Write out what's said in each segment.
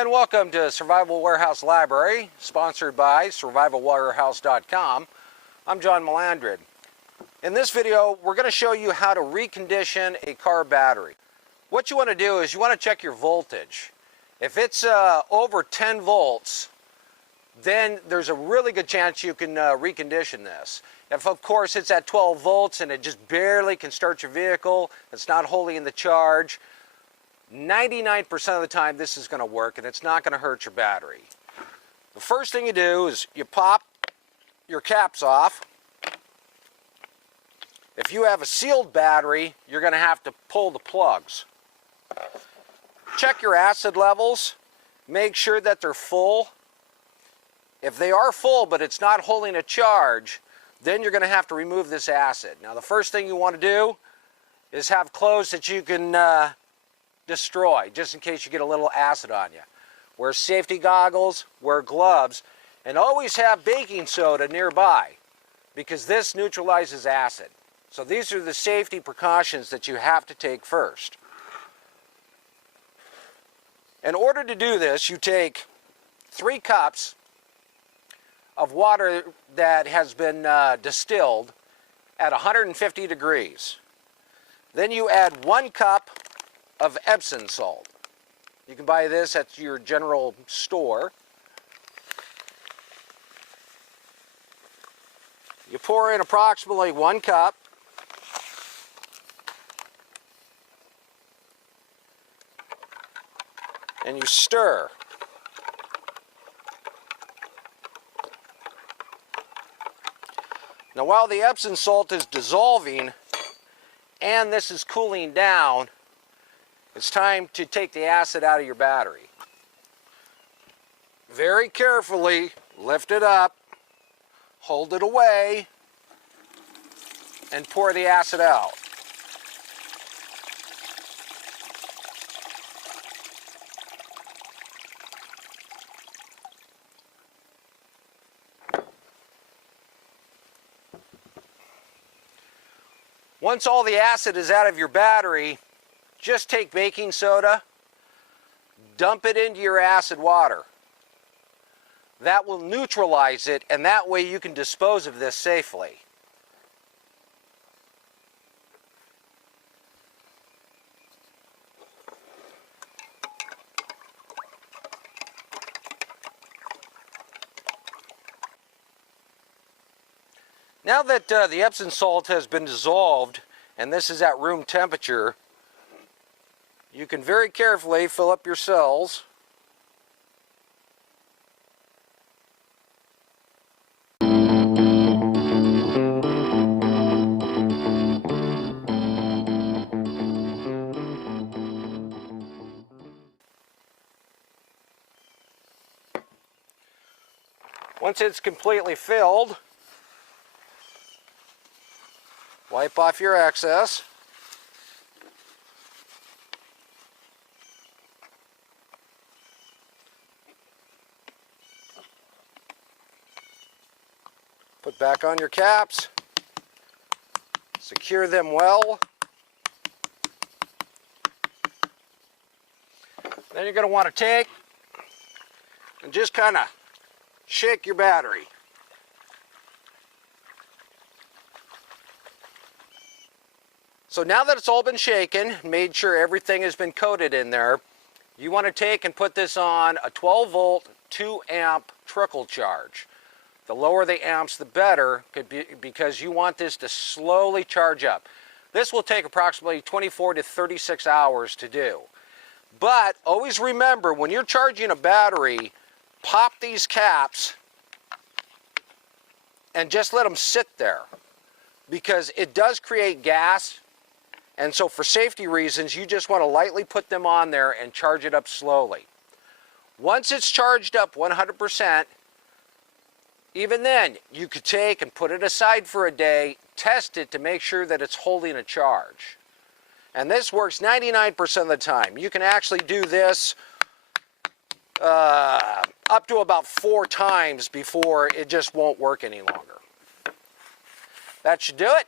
And welcome to Survival Warehouse Library, sponsored by survivalwarehouse.com. I'm John Melandrid. In this video, we're going to show you how to recondition a car battery. What you want to do is you want to check your voltage. If it's over 10 volts, then there's a really good chance you can recondition this. If, of course, it's at 12 volts and it just barely can start your vehicle, it's not holding the charge, 99% of the time this is going to work and it's not going to hurt your battery. The first thing you do is you pop your caps off. If you have a sealed battery, you're going to have to pull the plugs. Check your acid levels. Make sure that they're full. If they are full but it's not holding a charge, then you're going to have to remove this acid. Now the first thing you want to do is have clothes that you can destroy, just in case you get a little acid on you. Wear safety goggles, wear gloves, and always have baking soda nearby because this neutralizes acid. So these are the safety precautions that you have to take first. In order to do this, you take 3 cups of water that has been distilled at 150 degrees. Then you add 1 cup of Epsom salt. You can buy this at your general store. You pour in approximately 1 cup. And you stir. Now while the Epsom salt is dissolving and this is cooling down, it's time to take the acid out of your battery. Very carefully lift it up, hold it away, and pour the acid out. Once all the acid is out of your battery, just take baking soda, dump it into your acid water. That will neutralize it, and that way you can dispose of this safely. Now that the Epsom salt has been dissolved, and this is at room temperature, you can very carefully fill up your cells. Once it's completely filled, wipe off your excess. Put back on your caps. Secure them well. Then you're going to want to take and just kind of shake your battery. So now that it's all been shaken, made sure everything has been coated in there, you want to take and put this on a 12 volt, 2 amp trickle charge. The lower the amps, the better, because you want this to slowly charge up. This will take approximately 24 to 36 hours to do. But always remember, when you're charging a battery, pop these caps and just let them sit there, because it does create gas. And so for safety reasons, you just want to lightly put them on there and charge it up slowly. Once it's charged up 100%, even then, you could take and put it aside for a day, test it to make sure that it's holding a charge. And this works 99% of the time. You can actually do this up to about 4 times before it just won't work any longer. That should do it,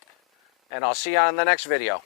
and I'll see you on the next video.